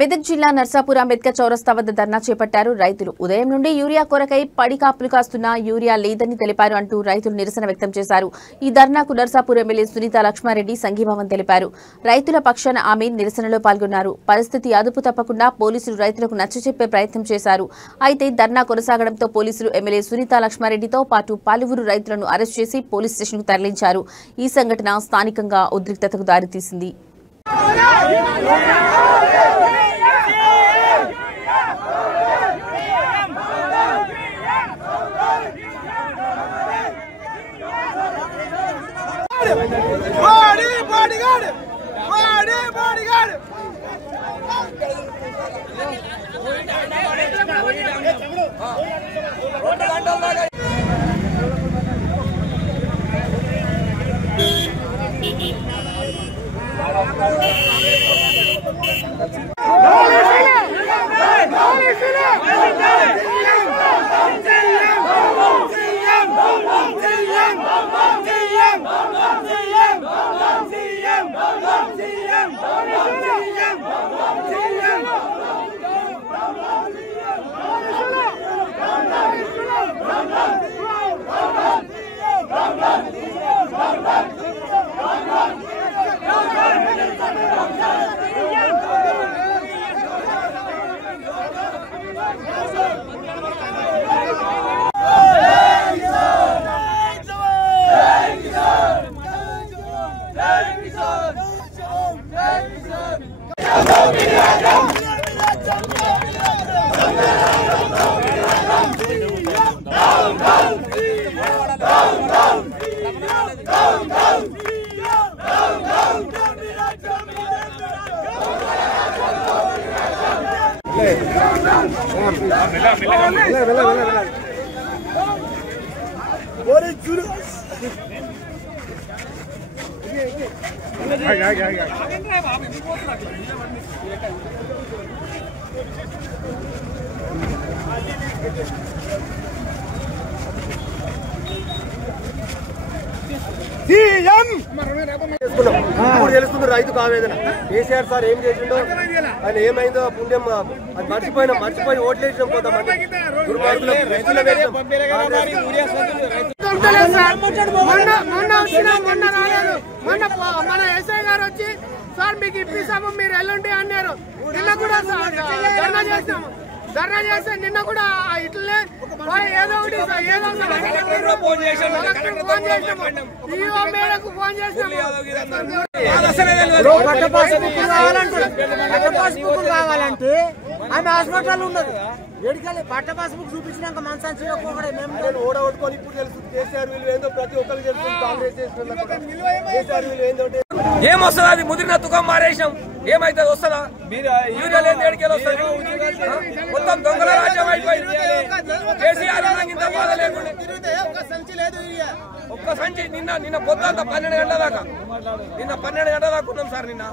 మెదక్ జిల్లా నర్సాపూర్ అంబేద్కర్ చౌరస్తా వద్ద ధర్నా చేపట్టారు రైతులు. ఉదయం నుండి యూరియా కొరకై పడికాపులు కాస్తున్నా యూరియా లేదని తెలిపారు అంటూ రైతులు నిరసన వ్యక్తం చేశారు. ఈ ధర్నాకు నర్సాపూర్ ఎమ్మెల్యే సునీత లక్ష్మారెడ్డి సంఘీభావం తెలిపారు. రైతుల పక్షాన ఆమె నిరసనలో పాల్గొన్నారు. పరిస్థితి అదుపు తప్పకుండా పోలీసులు రైతులకు నచ్చచెప్పే ప్రయత్నం చేశారు. అయితే ధర్నా కొనసాగడంతో పోలీసులు ఎమ్మెల్యే సునీత లక్ష్మారెడ్డితో పాటు పలువురు రైతులను అరెస్ట్ చేసి పోలీస్ స్టేషన్కు తరలించారు. ఈ సంఘటన స్థానికంగా ఉద్రిక్తతకు దారితీసింది. తెలుస్తుంది రైతుకు ఆవేదన. కేసీఆర్ సార్ ఏం చేసిండో, ఆయన ఏమైందో పుణ్యం అది మర్చిపోయి ఓట్లేసినాం. కొంతమంది మన ఎస్ఐ గారు వచ్చి సార్ మీకు ఇప్పిస్తాము మీరు ఎల్లుండి అన్నారు. నిన్న కూడా ధర్నా చేస్తే నిన్న కూడా ఇట్లనే ఏదో ఒకటి ఫోన్ చేసాము. కావాలంటే ఆమె హాస్పిటల్ ఉన్నది. ఎడికెళ్ళి పట్ట పాస్బుక్ చూపించినాక మనసాన్ని ఓడగొట్టుకొని ఇప్పుడు తెలుస్తుంది. కేసీఆర్ వీళ్ళు ఏందో ప్రతి ఒక్కరికి తెలుస్తుంది. కాంగ్రెస్ కేసీఆర్ వీళ్ళు ఏందో ఏమొస్తుంది, అది ముదిరిన తుకం మారేసాం. ఏమైతే వస్తుందా? యూరియా లేదు ఎడికెళ్ళి వస్తుంది. మొత్తం దొంగల రాజ్యం అయిపోయింది. కేసీఆర్ ఇంత బాధ లేకుండా ఒక్క సంచి నిన్న పొద్దుంతా 12 గంటల దాకా ఉన్నాం సార్. నిన్న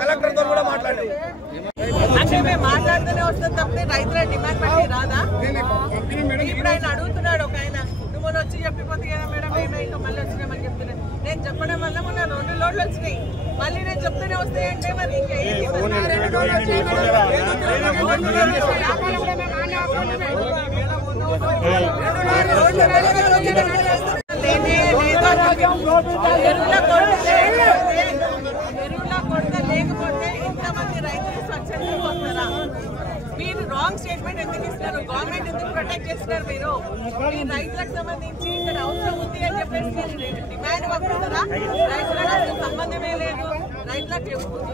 కలెక్టర్ తో కూడా మాట్లాడాం. అంటే మేము మాట్లాడుతూనే వస్తుంది తప్పని రైతుల డిమాండ్ బట్టి రాదా? ఇప్పుడు ఆయన అడుగుతున్నాడు ఒక ఆయన, నువ్వు మొన్న వచ్చి చెప్పిపోతే కదా మేడం ఏమో ఇంకా మళ్ళీ వచ్చినామని చెప్తున్నాను. నేను చెప్పడం వల్ల మొన్న 2 లోడ్లు వచ్చినాయి. మళ్ళీ నేను చెప్తూనే వస్తాయంటే మరి ఇంకా ఏంటి? ఎరువుల కొరత లేకపోతే ఇంతమంది రైతులు స్వచ్ఛందంగా వస్తారా? మీరు రాంగ్ స్టేట్మెంట్ ఎందుకు ఇస్తున్నారు? గవర్నమెంట్ ఎందుకు ప్రొటెక్ట్ చేస్తున్నారు? మీరు మీ రైతులకు సంబంధించి ఇక్కడ అవసరం ఉంది అని చెప్పేసి డిమాండ్ పంపిస్తారా? రైతులకు అసలు సంబంధమే లేదు, రైతులకు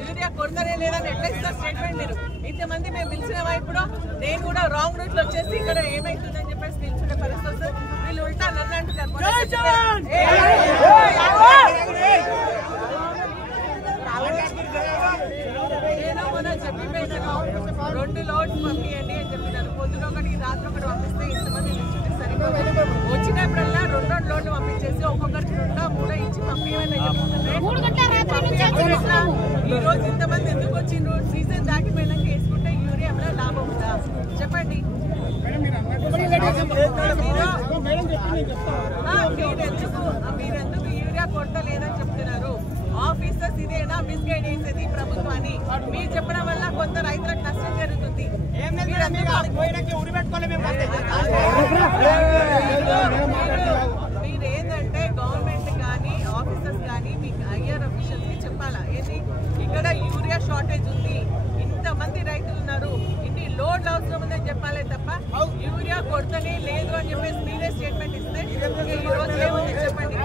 యూరియా కొరతనే లేదని ఎట్లా ఇస్తారు స్టేట్మెంట్? మీరు ఇంతమంది మేము పిలిచినామా? ఇప్పుడు నేను కూడా రాంగ్ రూట్ లో వచ్చేసి ఇక్కడ ఏమైతుందని చెప్పేసి పిలుచుకునే పరిస్థితి వస్తుంది. వీళ్ళు ఉల్టా నన్ను అంటున్నారు. నేను మొన్న చెప్పిపోయినాను 2 లోడ్స్ పంపించండి అని చెప్పినాను. పొద్దున ఒకటి రాత్రి ఒకటి పంపిస్తే ఇంతమంది నిల్చుంటే సరిపోదు. వచ్చినప్పుడల్లా 2 లోడ్లు పంపించేసి ఒక్కొక్కరికి 2-3 ఇచ్చి పంపించమని చెప్తున్నాను. ఈ రోజు ఇంతమంది ఎందుకు వచ్చిండ్రు? సీజన్ దాటిపోయినాక వేసుకుంటే యూరియాలో లాభం ఉందా చెప్పండి? మీరెందుకు యూరియా కొరత లేదని చెప్తున్నారు? ఆఫీసర్స్ ఇదేనా మిస్గైడ్ చేసేది ప్రభుత్వాన్ని? మీరు చెప్పడం వల్ల మీరేంటంటే గవర్నమెంట్ కానీ ఆఫీసర్స్ కానీ మీకు ఐఆర్ అఫీషియల్స్ కి చెప్పాలా ఏంటి ఇక్కడ యూరియా షార్టేజ్ ఉంది, ఇంతమంది రైతులు ఉన్నారు, ఇన్ని లోడ్లు అవసరం ఉందని చెప్పాలే తప్ప యూరియా కొరతనే లేదు అని చెప్పేసి మీరే స్టేట్మెంట్ ఇస్తే ఈ రోజు ఏముంది చెప్పండి.